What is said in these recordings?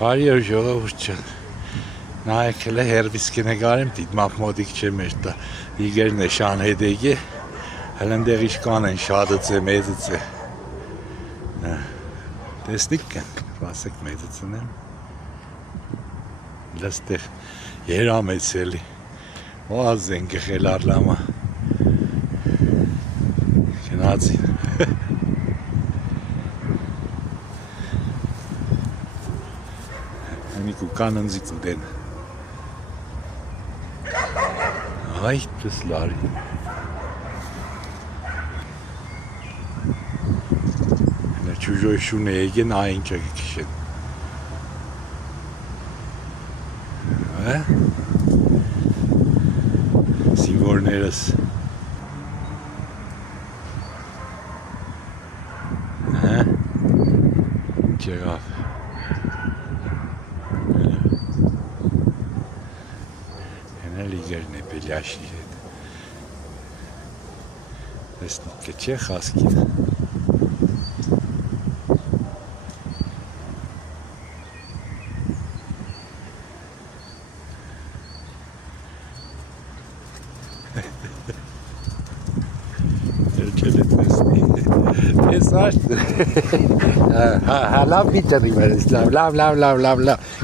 Բարի օր ժողովուրդ ջան։ Նայեք հələ հերվիս կնկարեմ դիտմամբ մոդիկ չէ մեր տա։ Իգերն է շանհեդեգի։ Հələ ընդեղ իշկան են շադıcı, մեծıcı։ Տեսնիք կան, վասեք մեծıcın եմ։ Լստեղ երամեցելի։ Ոազ են գխել արլամա։ Գնացին։ Անիկու կանանձի կուդեն։ Այ դες լարի։ Նա ճուժոյ շունե եկեն այն չգիշեն։ Սինվորներս։ Չեղավ։ Լիգերն է բելյաշի հետ։ Տեսնիք կը չէ խասկին։ Չել է տեսնի։ Ես աշտ։ Հա լավ միտերի մերես, լավ։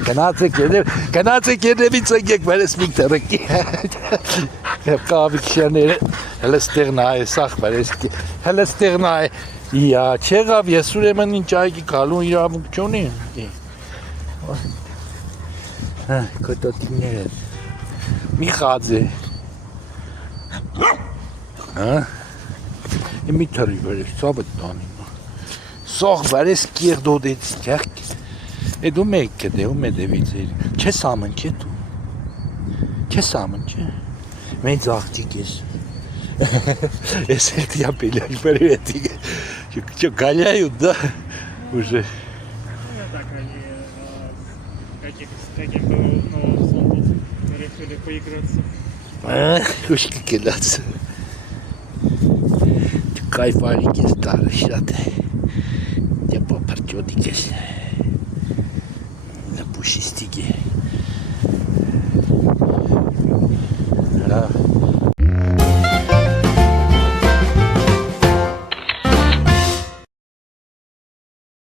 Գնացեք երևից եկեք մերես միտերըկի։ Կավիքշաները հələ ստեղնա է սախ մերես, հələ ստեղնա է։ Իա, չեղավ, ես ուրեմն ինչ այգի կալուն իրավունք չունի։ Կոտոտիներ են։ Մի խաձ է։ Միտերի մերես, ծավդ տանին։ Սող մերես կիեղ դոդեց տյակ։ Էդ ում եք կդե, ում է դևից էր։ Չէ սամն չէ դու։ Չէ սամն չէ։ Մենք աղջիկ ես։ Ես էլ դիա պելյաշ պերվետիկ։ Չո գալյայու դա ուժը։ Так они каким-то новым сондом решили поиграться. Ушки кидаться. Кайфарик есть старый шат. Я попартёдик есть. На пушистике. Да.